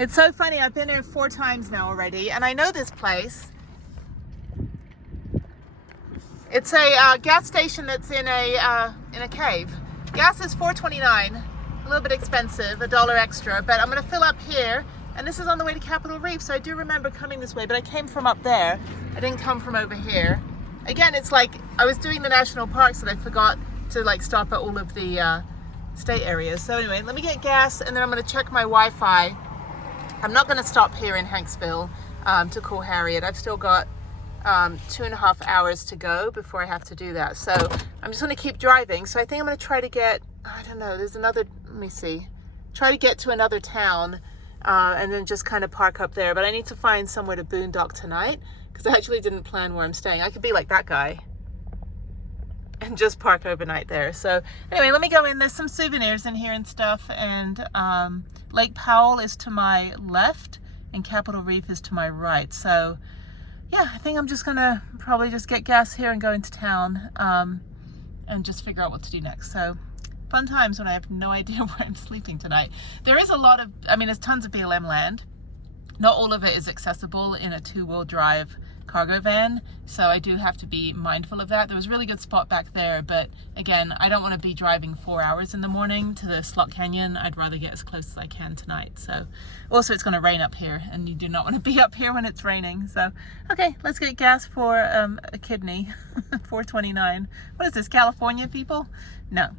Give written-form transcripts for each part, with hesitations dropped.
It's so funny. I've been here 4 times now already, and I know this place. It's a gas station that's in a cave. Gas is $4.29, a little bit expensive, $1 extra, but I'm gonna fill up here, and this is on the way to Capitol Reef, so I do remember coming this way, but I came from up there. I didn't come from over here. Again, it's like I was doing the national parks that I forgot to like stop at all of the state areas. So anyway, let me get gas, and then I'm gonna check my Wi-Fi. I'm not gonna stop here in Hanksville to call Harriet. I've still got 2.5 hours to go before I have to do that. So I'm just gonna keep driving. So I think I'm gonna try to get, I don't know, there's another, let me see. Try to get to another town and then just kind of park up there. But I need to find somewhere to boondock tonight because I actually didn't plan where I'm staying. I could be like that guy and just park overnight there. So anyway, let me go in. There's some souvenirs in here and stuff. And Lake Powell is to my left and Capitol Reef is to my right. So yeah, I think I'm just gonna probably just get gas here and go into town and just figure out what to do next. So fun times when I have no idea where I'm sleeping tonight. There is a lot of, I mean, there's tons of BLM land. Not all of it is accessible in a 2-wheel drive cargo van, so I do have to be mindful of that. There was a really good spot back there, but again, I don't want to be driving 4 hours in the morning to the Slot Canyon. I'd rather get as close as I can tonight. So also it's going to rain up here, and you do not want to be up here when it's raining. So okay, let's get gas for a kidney. $4.29. What is this, California people? No.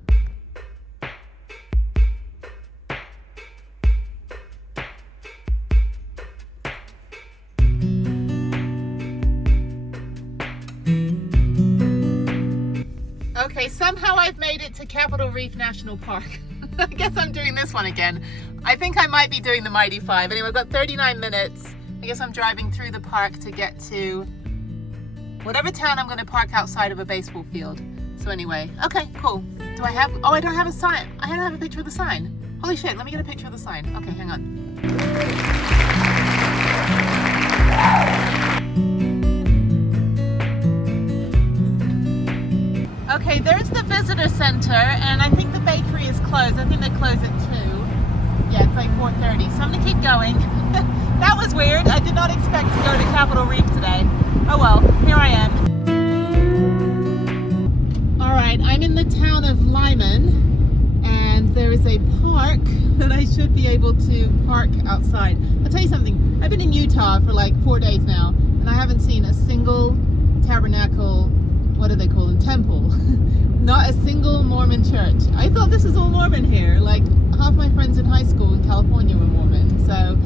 Okay, somehow I've made it to Capitol Reef National Park. I guess I'm doing this one again. I think I might be doing the Mighty 5. Anyway, I've got 39 minutes. I guess I'm driving through the park to get to whatever town I'm going to park outside of a baseball field. So anyway, okay, cool. Do I have, oh, I don't have a sign. I don't have a picture of the sign. Holy shit, let me get a picture of the sign. Okay, hang on. Okay, there's the visitor center, and I think the bakery is closed. I think they close at 2. Yeah, it's like 4:30, so I'm gonna keep going. That was weird. I did not expect to go to Capitol Reef today. Oh well, here I am. All right, I'm in the town of Lyman, and there is a park that I should be able to park outside. I'll tell you something, I've been in Utah for like 4 days now, and I haven't seen a single tabernacle, what do they call them, temple. Not a single Mormon church. I thought this is all Mormon here. Like half my friends in high school in California were Mormon. So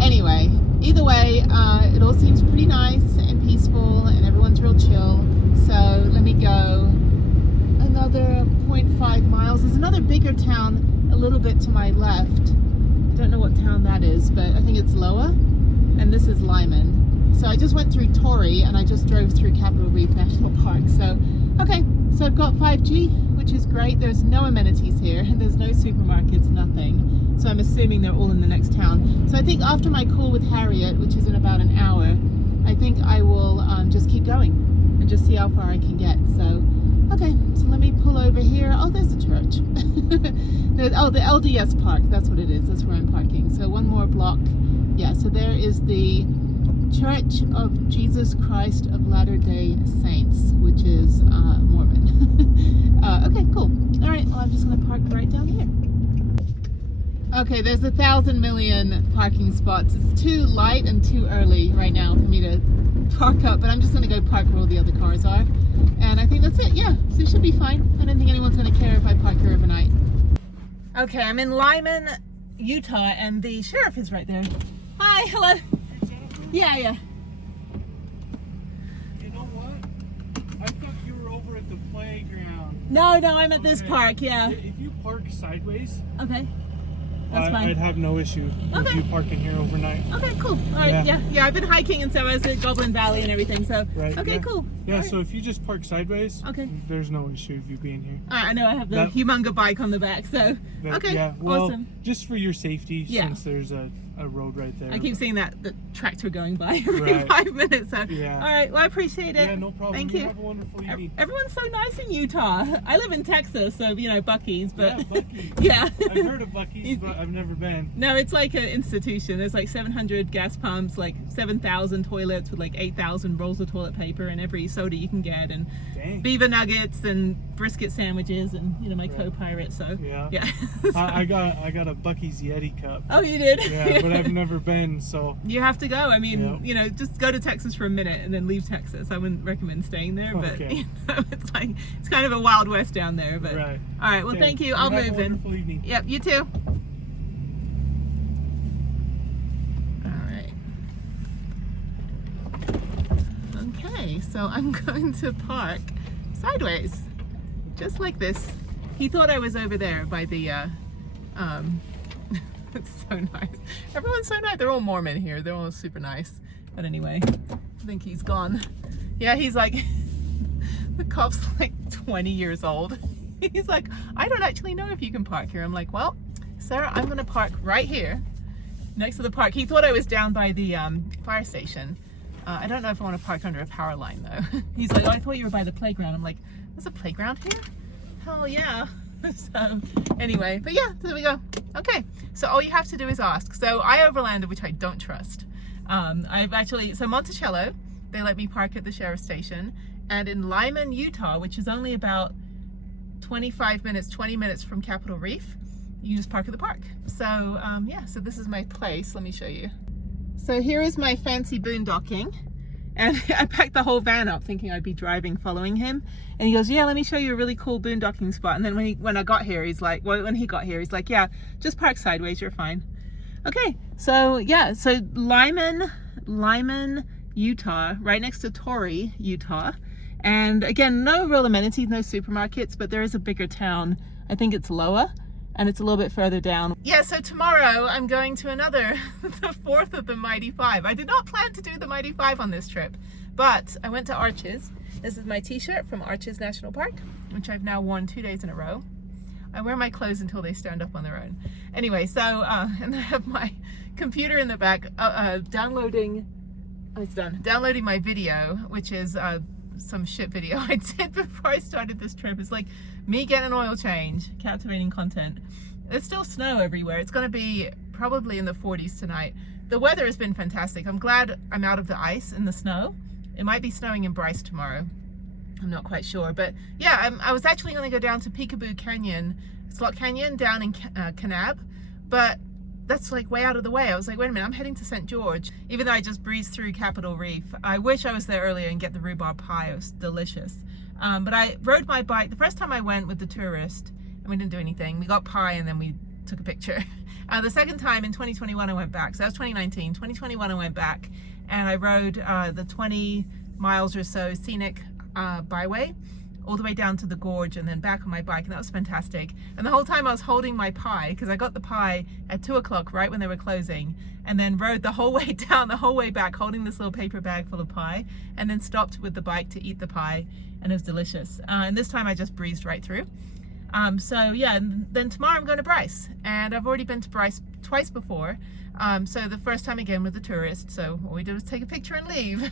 anyway, either way, it all seems pretty nice and peaceful and everyone's real chill. So let me go another 0.5 miles. There's another bigger town a little bit to my left. I don't know what town that is, but I think it's Loa. And this is Lyman. So I just went through Torrey and I just drove through Capitol Reef National Park. So, okay, so I've got 5G, which is great. There's no amenities here. There's no supermarkets, nothing. So I'm assuming they're all in the next town. So I think after my call with Harriet, which is in about an hour, I think I will just keep going and just see how far I can get. So, okay, so let me pull over here. Oh, there's a church. Oh, the LDS Park, that's what it is. That's where I'm parking. So one more block. Yeah, so there is the Church of Jesus Christ of Latter-day Saints, which is Mormon. Okay, cool. All right, well, I'm just going to park right down here. Okay, there's 1,000 million parking spots. It's too light and too early right now for me to park up, but I'm just going to go park where all the other cars are. And I think that's it, yeah. So it should be fine. I don't think anyone's going to care if I park here overnight. Okay, I'm in Lyman, Utah, and the sheriff is right there. Hi, hello. Yeah. You know what? I thought you were over at the playground. No, I'm at this park, yeah. If you park sideways, okay. That's fine. I'd have no issue with you parking here overnight. Okay, cool. All right, yeah. I've been hiking, and so I was at Goblin Valley and everything, so. Right, okay, cool. Yeah, right. So if you just park sideways, okay, there's no issue of you being here. All right, I know I have the humonga bike on the back, so. Okay, yeah, well, awesome. Just for your safety, since there's a a road right there. I keep seeing the tractor going by every Right. 5 minutes. So, Yeah. all right. Well, I appreciate it. Yeah, no problem. Thank you. you. Have a wonderful evening. Everyone's so nice in Utah. I live in Texas, so Buc-ee's, but Yeah, Buc-ee's. yeah. I've heard of Buc-ee's, but I've never been. No, it's like an institution. There's like 700 gas pumps, like 7,000 toilets with like 8,000 rolls of toilet paper and every soda you can get, and Dang. beaver nuggets and brisket sandwiches, and my Right. co-pirate. So Yeah. I got a Buc-ee's Yeti cup. Oh, you did? Yeah, but I've never been, so. You have to go. I mean, Yeah. just go to Texas for a minute and then leave Texas. I wouldn't recommend staying there, but Okay. it's kind of a Wild West down there. But Right. all right, well, Okay. thank you. You I'll have a move then. wonderful evening. Yep, you too. All right. Okay, so I'm going to park sideways, just like this. He thought I was over there by the it's so nice. Everyone's so nice. They're all Mormon here. They're all super nice. But anyway, I think he's gone. Yeah, he's like, the cop's like 20 years old. He's like, I don't actually know if you can park here. I'm like, well, sir, I'm going to park right here next to the park. He thought I was down by the fire station. I don't know if I want to park under a power line though. He's like, oh, I thought you were by the playground. I'm like, there's a playground here? Hell yeah. So anyway, but yeah, there we go. Okay, so all you have to do is ask. So I overlanded, which I don't trust. So Monticello, they let me park at the sheriff's station, and in Lyman, Utah, which is only about 20 minutes from Capitol Reef, you just park at the park. So yeah, so this is my place. Let me show you. So here is my fancy boondocking. And I packed the whole van up thinking I'd be driving, following him. And he goes, yeah, let me show you a really cool boondocking spot. And then when he got here, he's like, yeah, just park sideways, you're fine. Okay, so yeah, so Lyman, Utah, right next to Torrey, Utah. And again, no real amenities, no supermarkets, but there is a bigger town. I think it's Loa, and it's a little bit further down. Yeah, so tomorrow I'm going to the fourth of the Mighty Five. I did not plan to do the Mighty Five on this trip, but I went to Arches. This is my t-shirt from Arches National Park, which I've now worn 2 days in a row. I wear my clothes until they stand up on their own. Anyway, so, and I have my computer in the back downloading my video, which is some shit video I did before I started this trip. It's like me getting an oil change, captivating content. There's still snow everywhere. It's going to be probably in the 40s tonight. The weather has been fantastic. I'm glad I'm out of the ice and the snow. It might be snowing in Bryce tomorrow. I'm not quite sure, but yeah, I was actually going to go down to Peekaboo Canyon, Slot Canyon down in Kanab, but that's like way out of the way. I was like, wait a minute, I'm heading to St. George, even though I just breezed through Capitol Reef. I wish I was there earlier and get the rhubarb pie. It was delicious. But I rode my bike the first time I went with the tourist, and we didn't do anything. We got pie and then we took a picture. The second time in 2021 I went back, so that was 2019. 2021 I went back and I rode the 20 miles or so scenic byway all the way down to the gorge and then back on my bike, and that was fantastic. And the whole time I was holding my pie, because I got the pie at 2 o'clock right when they were closing, and then rode the whole way down, the whole way back, holding this little paper bag full of pie, and then stopped with the bike to eat the pie, and it was delicious. And this time I just breezed right through. So yeah, and then tomorrow I'm going to Bryce, and I've already been to Bryce twice before. So the first time again with the tourist, so all we did was take a picture and leave.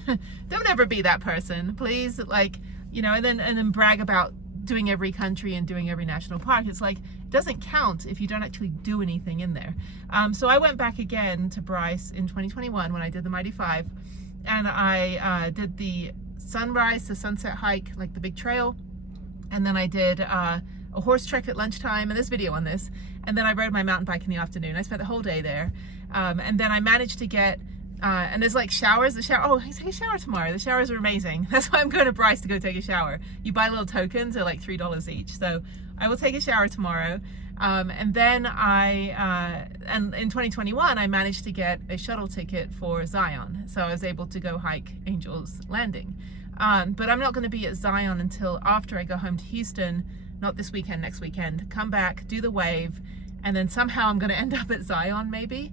Don't ever be that person, please. Like, and then brag about doing every country and doing every national park. It's like, it doesn't count if you don't actually do anything in there. So I went back again to Bryce in 2021 when I did the Mighty Five, and I did the sunrise to sunset hike, like the big trail, and then I did a horse trek at lunchtime, and there's video on this, and then I rode my mountain bike in the afternoon. I spent the whole day there, and then I managed to get and there's like showers. Oh, I take a shower tomorrow. The showers are amazing. That's why I'm going to Bryce to go take a shower. You buy little tokens, they're like $3 each. So I will take a shower tomorrow. And then and in 2021, I managed to get a shuttle ticket for Zion. So I was able to go hike Angel's Landing. But I'm not going to be at Zion until after I go home to Houston, not this weekend, next weekend. Come back, do the wave, and then somehow I'm going to end up at Zion maybe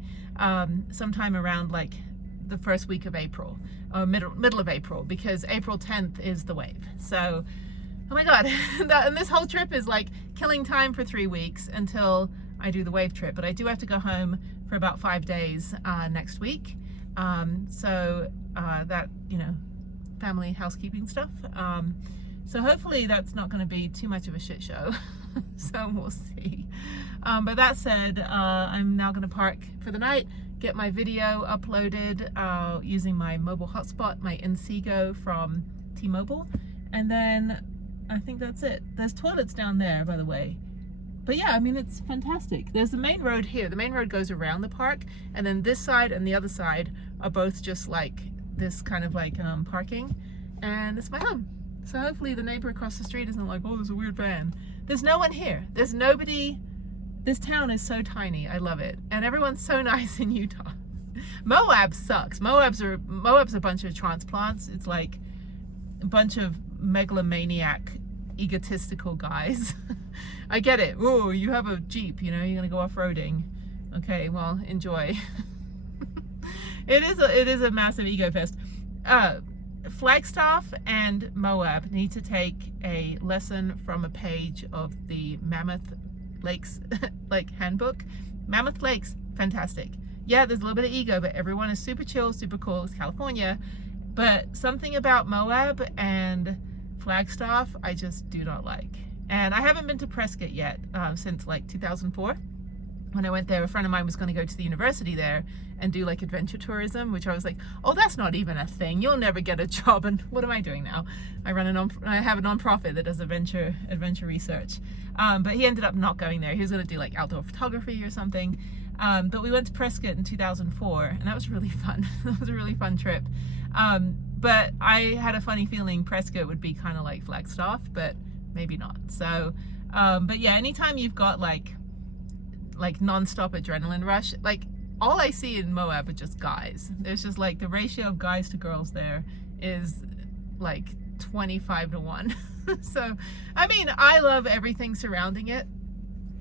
sometime around like the first week of April, or middle of April, because April 10th is the wave. So, oh my God, and this whole trip is like killing time for 3 weeks until I do the wave trip. But I do have to go home for about 5 days next week. So that, you know, family housekeeping stuff. So hopefully that's not going to be too much of a shit show. So we'll see. But that said, I'm now going to park for the night, get my video uploaded using my mobile hotspot, my Inseego from T-Mobile, and then I think that's it. There's toilets down there, by the way. But yeah, I mean, it's fantastic. There's the main road here. The main road goes around the park, and then this side and the other side are both just like this kind of like parking, and it's my home. So hopefully the neighbor across the street isn't like, oh, there's a weird van. There's no one here. There's nobody. This town is so tiny. I love it. And everyone's so nice in Utah. Moab sucks. Moab's a bunch of transplants. It's like a bunch of megalomaniac, egotistical guys. I get it. Oh, you have a Jeep, you know, you're gonna go off-roading. Okay, well, enjoy. It is a massive ego fest. Flagstaff and Moab need to take a lesson from a page of the Mammoth Lakes like handbook. Mammoth Lakes, fantastic. Yeah, there's a little bit of ego, but everyone is super chill, super cool. It's California. But something about Moab and Flagstaff, I just do not like. And I haven't been to Prescott yet since like 2004. When I went there, a friend of mine was going to go to the university there and do like adventure tourism, which I was like, oh, that's not even a thing. You'll never get a job. And what am I doing now? I have a nonprofit that does adventure research. But he ended up not going there. He was going to do like outdoor photography or something. But we went to Prescott in 2004, and that was really fun. That was a really fun trip. But I had a funny feeling Prescott would be kind of like Flagstaff, but maybe not. So, but yeah, anytime you've got like non-stop adrenaline rush, like all I see in Moab are just guys. There's just like the ratio of guys to girls there is like 25-1. So, I mean, I love everything surrounding it,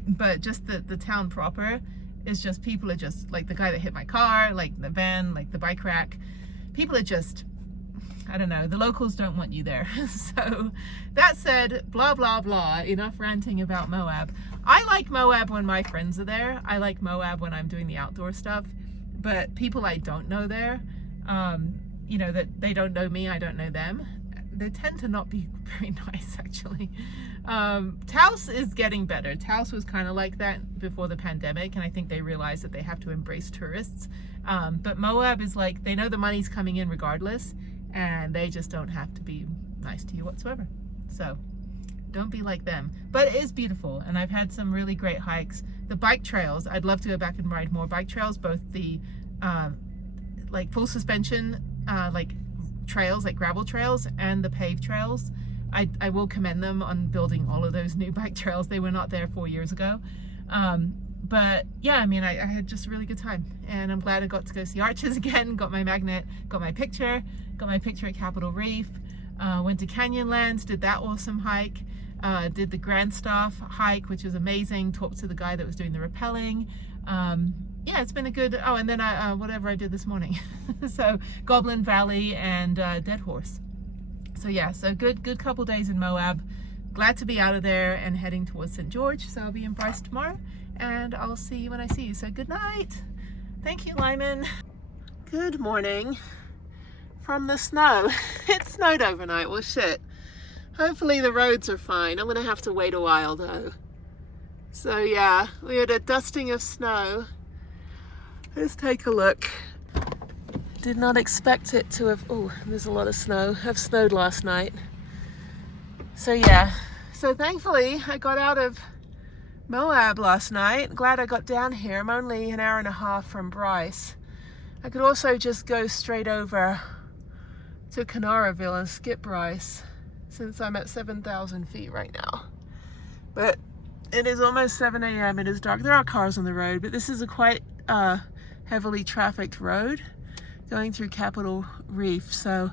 but just the town proper is just, people are just like the guy that hit my car, like the van, like the bike rack. People are just, I don't know, the locals don't want you there. So that said, blah, blah, blah, enough ranting about Moab. I like Moab when my friends are there. I like Moab when I'm doing the outdoor stuff. But people I don't know there, you know, that they don't know me, I don't know them, they tend to not be very nice, actually. Taos is getting better. Taos was kind of like that before the pandemic, and I think they realized that they have to embrace tourists. But Moab is like, they know the money's coming in regardless, and they just don't have to be nice to you whatsoever. So don't be like them. But it is beautiful, and I've had some really great hikes. The bike trails, I'd love to go back and ride more bike trails, both the like full suspension like trails, like gravel trails, and the paved trails. I will commend them on building all of those new bike trails. They were not there 4 years ago. But yeah, I mean, I had just a really good time, and I'm glad I got to go see Arches again, got my magnet, got my picture at Capitol Reef, went to Canyonlands, did that awesome hike, did the Grandstaff hike, which was amazing, talked to the guy that was doing the rappelling. Yeah, it's been a good, oh, and then whatever I did this morning. So Goblin Valley and Dead Horse. So yeah, so good couple days in Moab. Glad to be out of there and heading towards St. George. So I'll be in Bryce tomorrow, and I'll see you when I see you. So good night. Thank you, Lyman. Good morning from the snow. It snowed overnight. Well, shit. Hopefully the roads are fine. I'm gonna have to wait a while though. So yeah, we had a dusting of snow. Let's take a look. Did not expect it to have, oh, there's a lot of snow, have snowed last night. So yeah, so thankfully I got out of Moab last night. Glad I got down here. I'm only an hour and a half from Bryce. I could also just go straight over to Canaraville and skip Bryce, since I'm at 7,000 feet right now. But it is almost 7 a.m. It is dark. There are cars on the road, but this is a quite heavily trafficked road going through Capitol Reef, so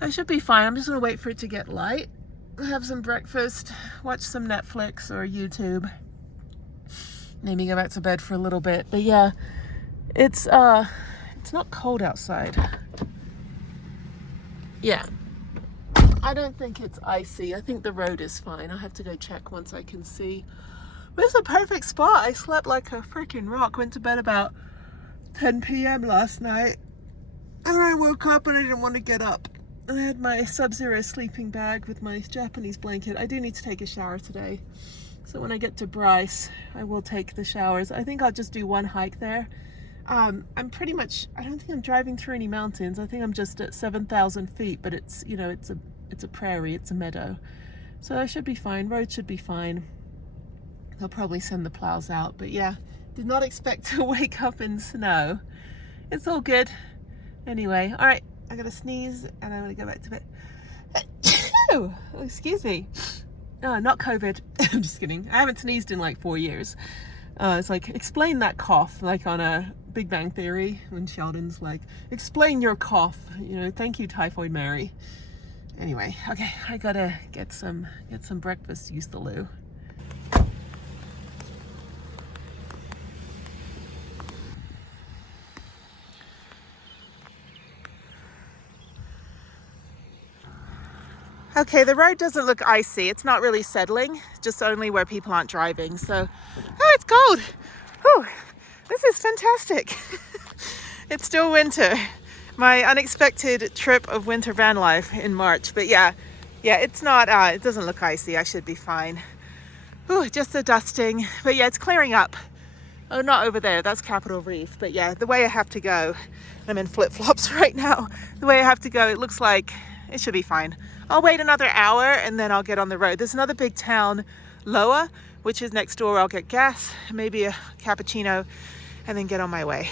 I should be fine. I'm just gonna wait for it to get light, have some breakfast, watch some Netflix or YouTube, maybe go back to bed for a little bit. But yeah, it's not cold outside. Yeah, I don't think it's icy. I think the road is fine. I'll have to go check once I can see. This is a perfect spot. I slept like a freaking rock. Went to bed about 10 p.m. last night. And I woke up and I didn't want to get up. And I had my Sub-Zero sleeping bag with my Japanese blanket. I do need to take a shower today. So when I get to Bryce, I will take the showers. I think I'll just do one hike there. I'm pretty much, I don't think I'm driving through any mountains. I think I'm just at 7,000 feet, but it's, you know, it's a prairie, it's a meadow. So I should be fine, road should be fine. They'll probably send the plows out, but yeah, did not expect to wake up in snow. It's all good. Anyway, all right, I gotta sneeze and I'm gonna go back to bed. Oh, excuse me. Oh, not COVID. I'm just kidding. I haven't sneezed in like 4 years. It's like, explain that cough, like on a Big Bang Theory, when Sheldon's like, explain your cough, you know, thank you, Typhoid Mary. Anyway, okay, I gotta get some breakfast, use the loo. Okay, the road doesn't look icy. It's not really settling, just only where people aren't driving. So, oh, it's cold. Oh, this is fantastic. It's still winter. My unexpected trip of winter van life in March. But yeah, it's not, it doesn't look icy. I should be fine. Oh, just a dusting. But yeah, it's clearing up. Oh, not over there. That's Capitol Reef. But yeah, the way I have to go, I'm in flip-flops right now. The way I have to go, it looks like it should be fine. I'll wait another hour and then I'll get on the road. There's another big town, Loa, which is next door. I'll get gas, maybe a cappuccino, and then get on my way.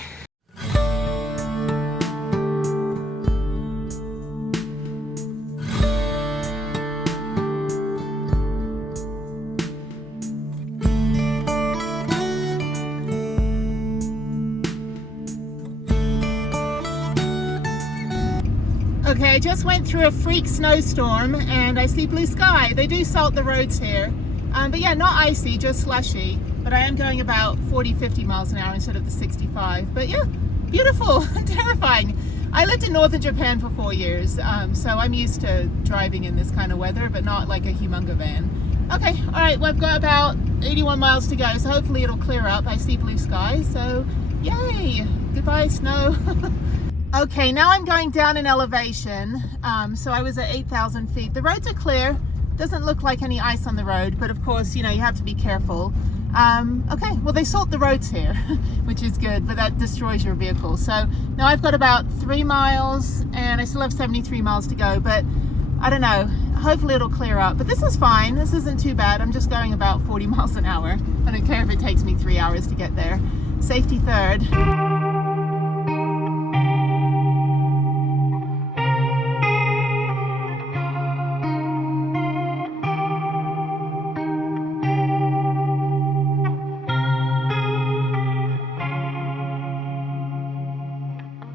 Okay, I just went through a freak snowstorm and I see blue sky. They do salt the roads here. But yeah, not icy, just slushy. But I am going about 40-50 miles an hour instead of the 65. But yeah, beautiful, terrifying. I lived in northern Japan for 4 years, so I'm used to driving in this kind of weather, but not like a humunga van. Okay, all right, well, I've got about 81 miles to go, so hopefully it'll clear up. I see blue sky, so yay, goodbye snow. Okay, now I'm going down in elevation. So I was at 8,000 feet. The roads are clear. Doesn't look like any ice on the road, but of course, you know, you have to be careful. Okay, well, they salt the roads here, which is good, but that destroys your vehicle. So now I've got about 3 miles and I still have 73 miles to go, but I don't know. Hopefully it'll clear up, but this is fine. This isn't too bad. I'm just going about 40 miles an hour. I don't care if it takes me 3 hours to get there. Safety third.